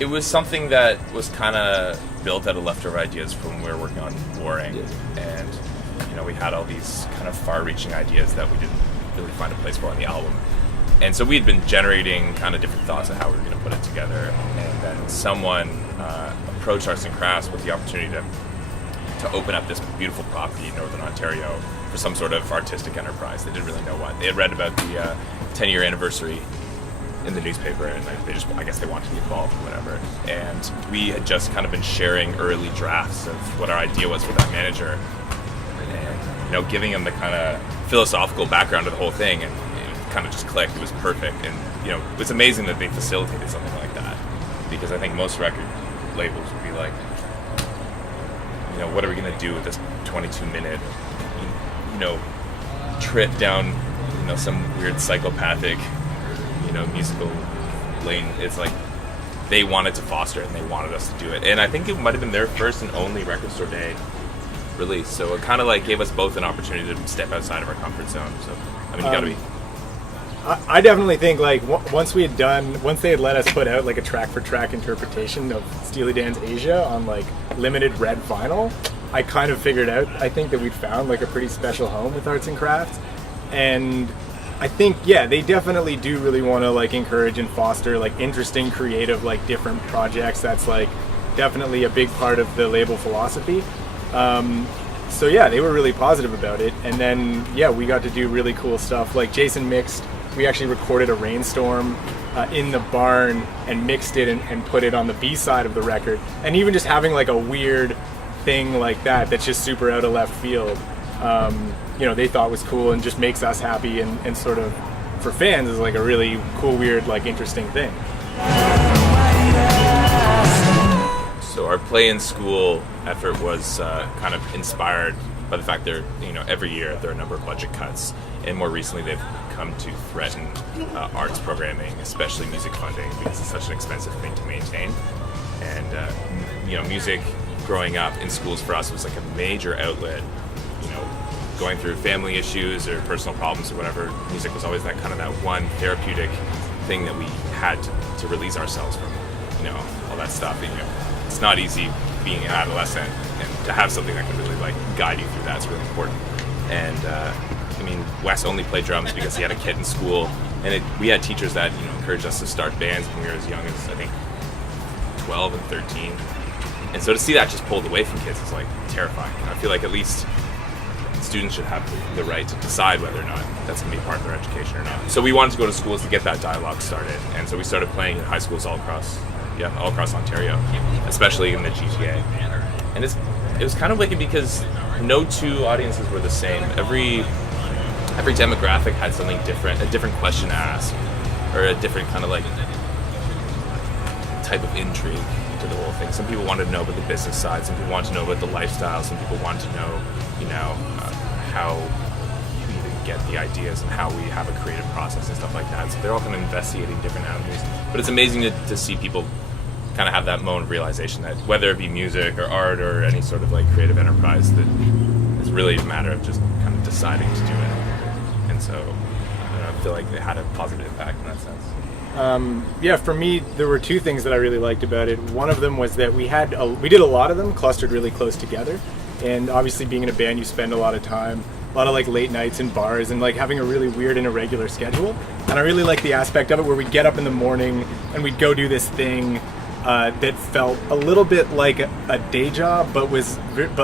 It was something that was kind of built out of leftover ideas from when we were working on Warring, and we had all these kind of far-reaching ideas that we didn't really find a place for on the album. And so we had been generating kind of different thoughts of how we were going to put it together, and then someone approached Arts and Crafts with the opportunity to open up this beautiful property in Northern Ontario for some sort of artistic enterprise. They didn't really know what. They had read about the 10-year anniversary in the newspaper, and I guess they wanted to be involved or whatever. And we had just kind of been sharing early drafts of what our idea was for that manager, and giving him the kind of philosophical background of the whole thing, and it kind of just clicked. It was perfect, and it was amazing that they facilitated something like that, because I think most record labels would be like, what are we going to do with this 22-minute trip down some weird psychopathic musical lane. It's like they wanted to foster it, and they wanted us to do it, and I think it might have been their first and only Record Store Day release, so it kind of like gave us both an opportunity to step outside of our comfort zone. So you gotta be. I definitely think like once they had let us put out like a track for track interpretation of Steely Dan's Asia on like limited red vinyl, I kind of figured out, I think, that we'd found like a pretty special home with Arts and Crafts. And I think, they definitely do really want to like encourage and foster like interesting, creative, like different projects. That's like definitely a big part of the label philosophy. So they were really positive about it. And then, we got to do really cool stuff. Like Jason mixed, we actually recorded a Rainstorm in the barn and mixed it and put it on the B side of the record. And even just having like a weird thing like that's just super out of left field, they thought was cool and just makes us happy, and sort of for fans is like a really cool, weird, like interesting thing. So our Play in School effort was kind of inspired by the fact that every year there are a number of budget cuts, and more recently they've come to threaten arts programming, especially music funding, because it's such an expensive thing to maintain. And music growing up in schools for us was like a major outlet. Going through family issues or personal problems or whatever, music was always that one therapeutic thing that we had to release ourselves from all that stuff. It's not easy being an adolescent, and to have something that can really like guide you through that's really important. And Wes only played drums because he had a kid in school, and we had teachers that encouraged us to start bands when we were as young as I think 12 and 13. And so to see that just pulled away from kids is like terrifying. I feel like at least students should have the right to decide whether or not that's going to be part of their education or not. So we wanted to go to schools to get that dialogue started, and so we started playing in high schools all across Ontario, especially in the GTA. And it was kind of wicked because no two audiences were the same. Every demographic had something different, a different question to ask, or a different kind of like type of intrigue to the whole thing. Some people wanted to know about the business side, some people wanted to know about the lifestyle, some people wanted to know how we even get the ideas and how we have a creative process and stuff like that. So they're all kind of investigating different avenues. But it's amazing to see people kind of have that moment of realization that whether it be music or art or any sort of like creative enterprise, that it's really a matter of just kind of deciding to do it. And so I feel like it had a positive impact in that sense. For me, there were two things that I really liked about it. One of them was that we did a lot of them clustered really close together. And obviously being in a band, you spend a lot of time, a lot of like late nights in bars, and like having a really weird and irregular schedule. And I really like the aspect of it where we'd get up in the morning and we'd go do this thing that felt a little bit like a day job, but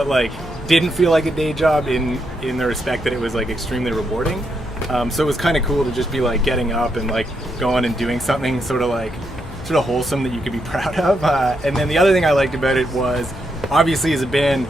like didn't feel like a day job in the respect that it was like extremely rewarding. So it was kind of cool to just be like getting up and like going and doing something sort of wholesome that you could be proud of. And then the other thing I liked about it was, obviously as a band,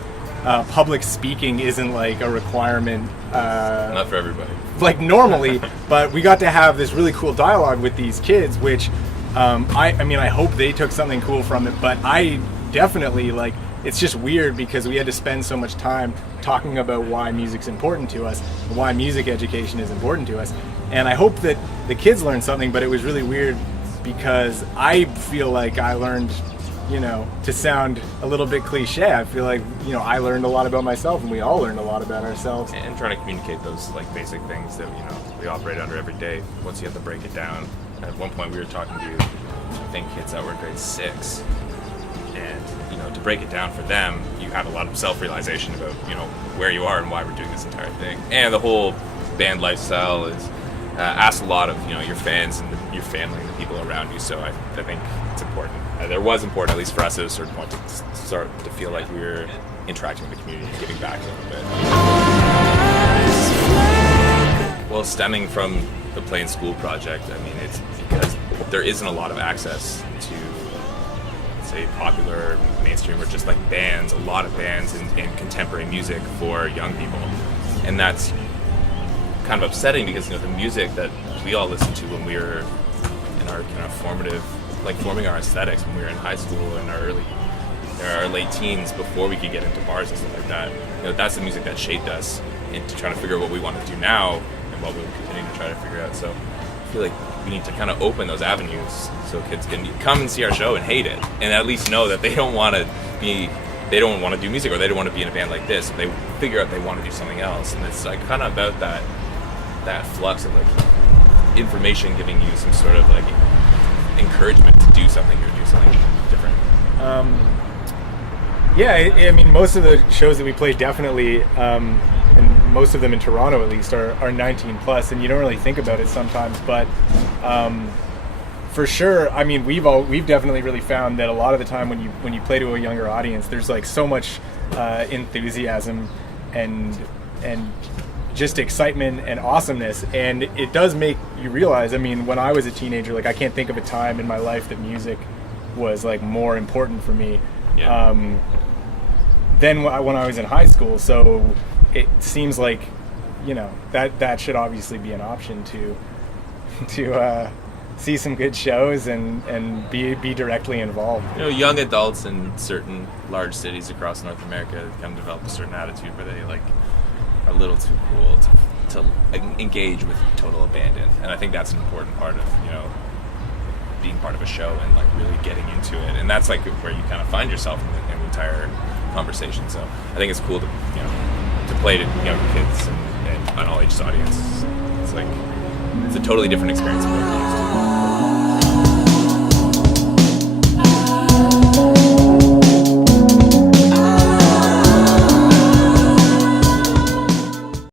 public speaking isn't like a requirement. Not for everybody. Like normally, but we got to have this really cool dialogue with these kids, which I hope they took something cool from it, but I definitely like, it's just weird because we had to spend so much time talking about why music's important to us, why music education is important to us. And I hope that the kids learned something, but it was really weird because I feel like I learned, to sound a little bit cliche, I feel like, I learned a lot about myself, and we all learned a lot about ourselves. And trying to communicate those like basic things that, we operate under every day once you have to break it down. At one point we were talking to I think kids that were in grade 6, and to break it down for them, you have a lot of self-realization about where you are and why we're doing this entire thing. And the whole band lifestyle is asks a lot of your fans and your family and the people around you. So I think it's important. There was important, at least for us at a certain point, to start to feel like we were interacting with the community and giving back a little bit. Well, stemming from the Play in School project, I mean, it's because there isn't a lot of access to, say, popular, mainstream, or just like bands, a lot of bands and contemporary music for young people. And that's kind of upsetting because the music that we all listened to when we were in our kind of formative, like forming our aesthetics when we were in high school and our late teens, before we could get into bars and stuff like that, that's the music that shaped us into trying to figure out what we want to do now and what we'll continue to try to figure out. So I feel like we need to kind of open those avenues so kids can come and see our show and hate it, and at least know that they don't want to do music, or they don't want to be in a band like this. They figure out they want to do something else, and it's like kind of about that flux of like information giving you some sort of like encouragement to do something or do something different. I mean, most of the shows that we play definitely, and most of them in Toronto at least, are 19 plus, and you don't really think about it sometimes, but for sure, I mean, we've definitely really found that a lot of the time when you play to a younger audience, there's like so much enthusiasm and just excitement and awesomeness, and it does make you realize, I mean, when I was a teenager, like I can't think of a time in my life that music was like more important for me than when I was in high school. So it seems like that should obviously be an option to see some good shows and be directly involved. Young adults in certain large cities across North America kind of develop a certain attitude where they like are a little too cool to engage with total abandon, and I think that's an important part of being part of a show and like really getting into it, and that's like where you kind of find yourself in the entire conversation. So I think it's cool to play to younger kids and an all ages audience. It's a totally different experience.